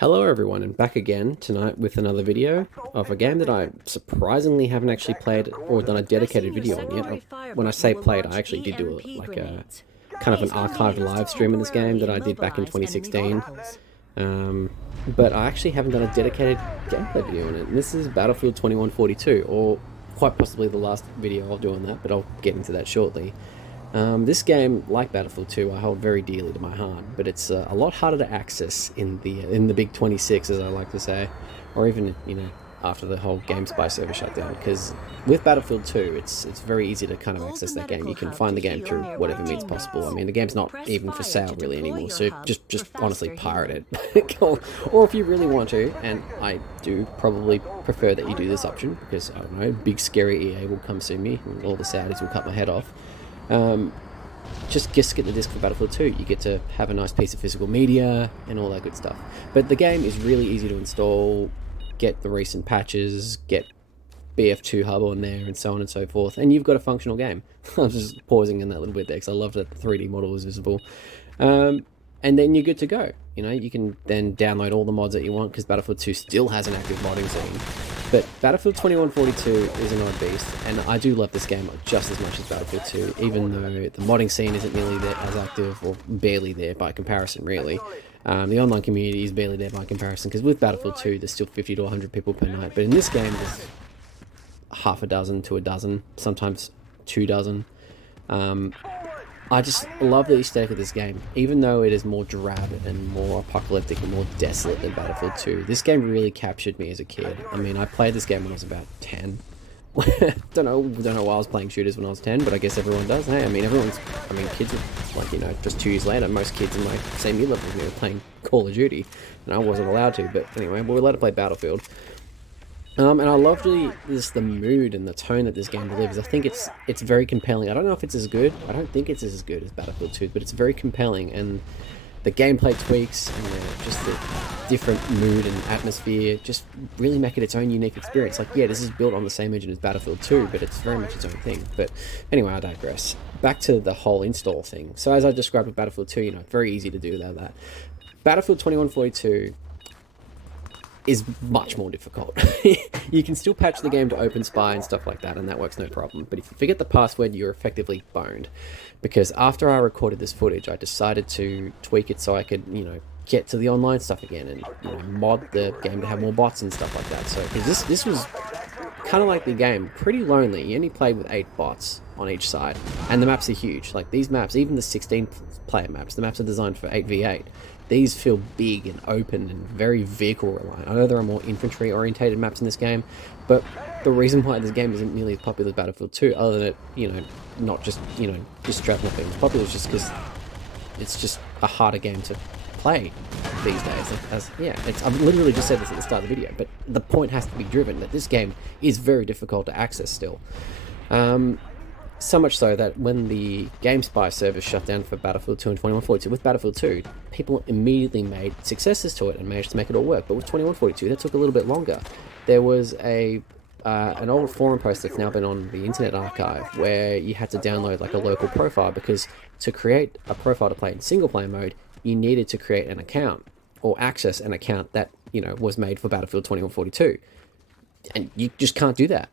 Hello everyone, and back again tonight with another video of a game that I surprisingly haven't actually played or done a dedicated video on yet. When I say played, I actually did do a kind of an archived live stream in this game that I did back in 2016. But I actually haven't done a dedicated gameplay video on it. And this is Battlefield 2142, or quite possibly the last video I'll do on that, but I'll get into that shortly. This game, like Battlefield 2, I hold very dearly to my heart, but it's a lot harder to access in the big 26, as I like to say, or even after the whole GameSpy server shutdown. Because with Battlefield 2, it's very easy to kind of access that game. You can find the game through whatever means possible. I mean, the game's not even for sale really anymore, so just honestly pirate it. Or if you really want to, and I do probably prefer that you do this option, because I don't know, big scary EA will come sue me, and all the Saudis will cut my head off. Just get the disc for Battlefield 2. You get to have a nice piece of physical media and all that good stuff. But the game is really easy to install, get the recent patches, get BF2 hub on there, and so on and so forth, and you've got a functional game. I was just pausing in that little bit there because I loved that the 3D model was visible. And then you're good to go. You can then download all the mods that you want, because Battlefield 2 still has an active modding scene. But Battlefield 2142 is an odd beast, and I do love this game just as much as Battlefield 2, even though the modding scene isn't nearly there as active, or barely there by comparison, really. The online community is barely there by comparison, because with Battlefield 2, there's still 50 to 100 people per night, but in this game, there's half a dozen to a dozen, sometimes 2 dozen. I just love the aesthetic of this game, even though it is more drab and more apocalyptic and more desolate than Battlefield 2. This game really captured me as a kid. I mean, I played this game when I was about 10. don't know why I was playing shooters when I was 10, but I guess everyone does. Hey, kids are just 2 years later, most kids in my same year level as me were playing Call of Duty, and I wasn't allowed to, but anyway, we were allowed to play Battlefield. And I love the mood and the tone that this game delivers. I think it's very compelling. I don't know if it's as good. I don't think it's as good as Battlefield 2, but it's very compelling. And the gameplay tweaks and just the different mood and atmosphere just really make it its own unique experience. Like, yeah, this is built on the same engine as Battlefield 2, but it's very much its own thing. But anyway, I digress. Back to the whole install thing. So as I described with Battlefield 2, very easy to do that. Battlefield 2142 is much more difficult. You can still patch the game to OpenSpy and stuff like that, and that works no problem. But if you forget the password, you're effectively boned. Because after I recorded this footage, I decided to tweak it so I could, get to the online stuff again and mod the game to have more bots and stuff like that. So, because this was kind of like the game, pretty lonely. You only played with 8 bots on each side, and the maps are huge. Like these maps, even the 16-player maps, the maps are designed for 8v8. These feel big and open and very vehicle reliant. I know there are more infantry orientated maps in this game, but the reason why this game isn't nearly as popular as Battlefield 2, other than it, not just, just straight not being as popular, is just because it's just a harder game to play these days. I've literally just said this at the start of the video, but the point has to be driven that this game is very difficult to access still. So much so that when the GameSpy servers shut down for Battlefield 2 and 2142, with Battlefield 2, people immediately made successes to it and managed to make it all work. But with 2142, that took a little bit longer. There was an old forum post that's now been on the Internet Archive where you had to download like a local profile, because to create a profile to play in single-player mode, you needed to create an account or access an account that, was made for Battlefield 2142. And you just can't do that.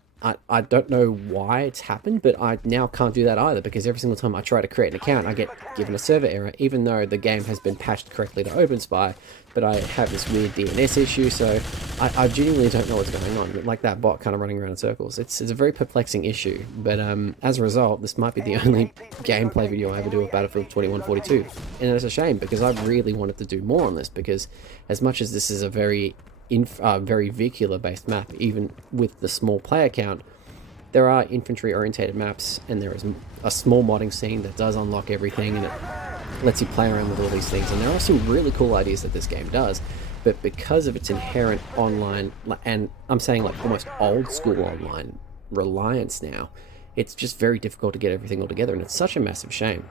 I don't know why it's happened, but I now can't do that either, because every single time I try to create an account, I get given a server error, even though the game has been patched correctly to OpenSpy, but I have this weird DNS issue, so I genuinely don't know what's going on. Like that bot kind of running around in circles. It's a very perplexing issue, but as a result, this might be the only gameplay video I ever do of Battlefield 2142, and it's a shame, because I really wanted to do more on this, because as much as this is a very vehicular based map, even with the small player count, there are infantry orientated maps, and there is a small modding scene that does unlock everything, and it lets you play around with all these things, and there are some really cool ideas that this game does, but because of its inherent online, and I'm saying like almost old school online reliance now, it's just very difficult to get everything all together, and it's such a massive shame.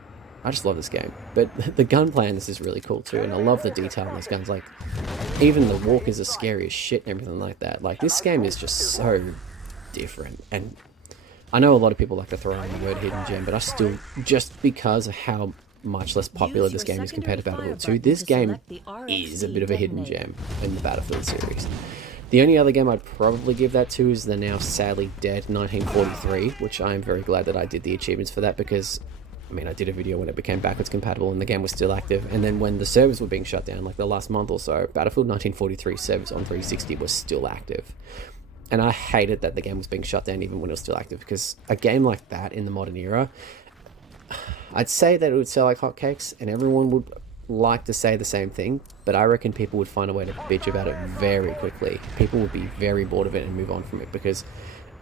I just love this game. But the gunplay in this is really cool too, and I love the detail in these guns. Like, even the walkers are scary as shit and everything like that. Like, this game is just so different. And I know a lot of people like to throw around the word hidden gem, but I still, just because of how much less popular this game is compared to Battlefield 2, this game is a bit of a hidden gem in the Battlefield series. The only other game I'd probably give that to is the now sadly dead 1943, which I am very glad that I did the achievements for that, because I mean, I did a video when it became backwards compatible and the game was still active, and then when the servers were being shut down, like the last month or so, Battlefield 1943 servers on 360 was still active. And I hated that the game was being shut down even when it was still active, because a game like that in the modern era, I'd say that it would sell like hotcakes, and everyone would like to say the same thing, but I reckon people would find a way to bitch about it very quickly. People would be very bored of it and move on from it, because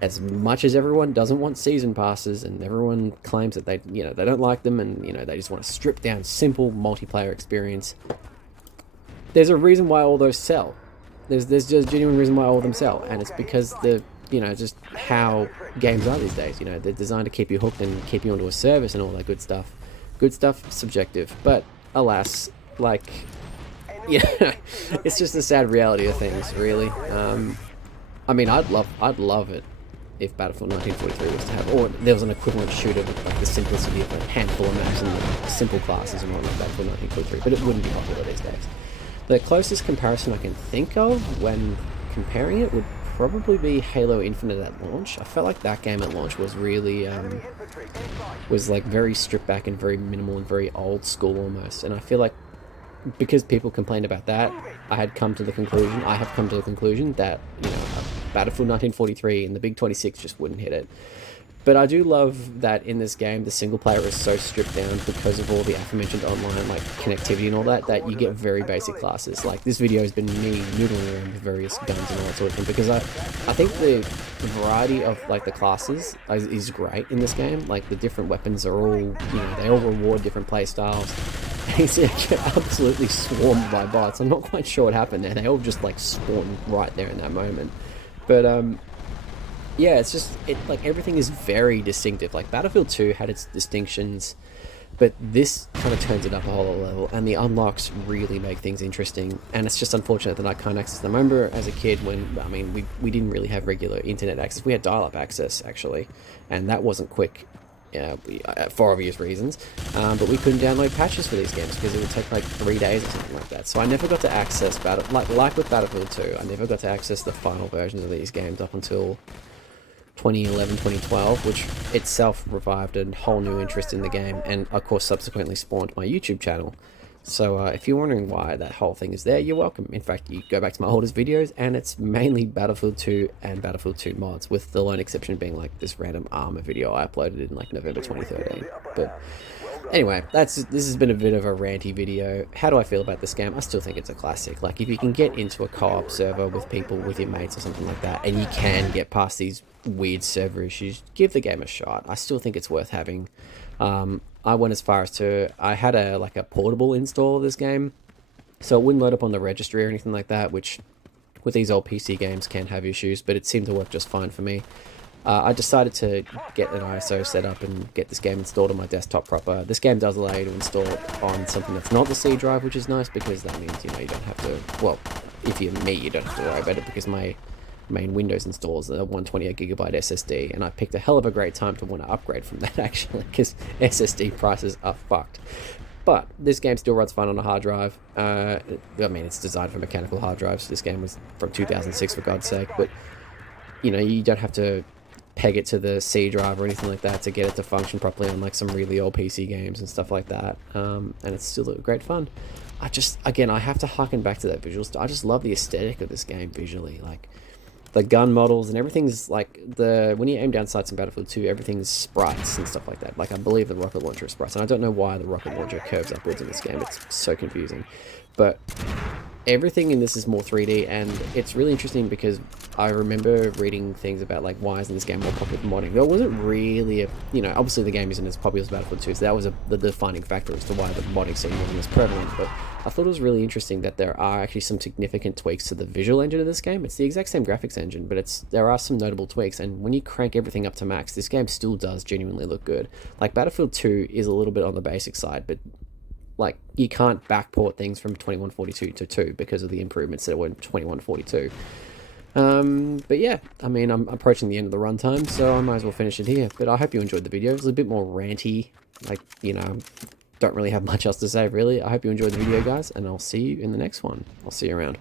as much as everyone doesn't want season passes and everyone claims that they don't like them, and they just want to strip down simple multiplayer experience, there's a reason why all those sell. There's just a genuine reason why all of them sell, and it's because just how games are these days. They're designed to keep you hooked and keep you onto a service and all that good stuff. Good stuff, subjective, but alas, like, it's just a sad reality of things, really. I mean, I'd love it if Battlefield 1943 was to have, or there was an equivalent shooter with like the simplicity of a handful of maps and the simple classes and whatnot, Battlefield 1943, but it wouldn't be popular these days. The closest comparison I can think of when comparing it would probably be Halo Infinite at launch. I felt like that game at launch was really, was like very stripped back and very minimal and very old school almost, and I feel like because people complained about that, I have come to the conclusion that, Battlefield 1943 and the Big 26 just wouldn't hit it. But I do love that in this game, the single player is so stripped down because of all the aforementioned online like connectivity and all that, that you get very basic classes. Like, this video has been me noodling around with various guns and all that sort of thing, because I think the variety of like the classes is great in this game. Like, the different weapons are all, they all reward different play styles. He's absolutely swarmed by bots. I'm not quite sure what happened there. They all just like spawned right there in that moment. But yeah, it's just like everything is very distinctive. Like, Battlefield 2 had its distinctions, but this kind of turns it up a whole level, and the unlocks really make things interesting. And it's just unfortunate that I can't access them. I remember as a kid when, I mean, we didn't really have regular internet access. We had dial-up access actually, and that wasn't quick. For obvious reasons, but we couldn't download patches for these games because it would take like 3 days or something like that. So I never got to access like with Battlefield 2, I never got to access the final versions of these games up until 2011, 2012, which itself revived a whole new interest in the game, and of course subsequently spawned my YouTube channel. So if you're wondering why that whole thing is there, you're welcome. In fact, you go back to my oldest videos and it's mainly Battlefield 2 and Battlefield 2 mods, with the lone exception being like this random Armor video I uploaded in like November 2013. But anyway, this has been a bit of a ranty video. How do I feel about this game? I still think it's a classic. Like, if you can get into a co-op server with people, with your mates or something like that, and you can get past these weird server issues, give the game a shot. I still think it's worth having. I went as far as to, I had a portable install of this game, so it wouldn't load up on the registry or anything like that, which with these old PC games can have issues, but it seemed to work just fine for me. I decided to get an ISO set up and get this game installed on my desktop proper. This game does allow you to install it on something that's not the C drive, which is nice, because that means, you don't have to, well, if you're me, you don't have to worry about it, because my main Windows installs a 128GB SSD, and I picked a hell of a great time to want to upgrade from that actually, because SSD prices are fucked. But this game still runs fine on a hard drive. I mean, it's designed for mechanical hard drives. This game was from 2006 for God's sake, but you don't have to peg it to the C drive or anything like that to get it to function properly on like some really old PC games and stuff like that. And it's still great fun. Again, I have to harken back to that visual style. I just love the aesthetic of this game visually. Like, the gun models and everything's like, when you aim down sights in Battlefield 2, everything's sprites and stuff like that. Like, I believe the rocket launcher is sprites, and I don't know why the rocket launcher curves upwards in this game. It's so confusing. But everything in this is more 3D, and it's really interesting because I remember reading things about like, why isn't this game more popular for modding? There wasn't really a, obviously the game isn't as popular as Battlefield 2, so that was the defining factor as to why the modding scene wasn't as prevalent. But I thought it was really interesting that there are actually some significant tweaks to the visual engine of this game. It's the exact same graphics engine, but there are some notable tweaks, and when you crank everything up to max, this game still does genuinely look good. Like, Battlefield 2 is a little bit on the basic side, but like, you can't backport things from 2142 to 2 because of the improvements that were in 2142. But yeah, I mean, I'm approaching the end of the runtime, so I might as well finish it here. But I hope you enjoyed the video. It was a bit more ranty, like, don't don't really have much else to say, really. I hope you enjoyed the video, guys, and I'll see you in the next one. I'll see you around.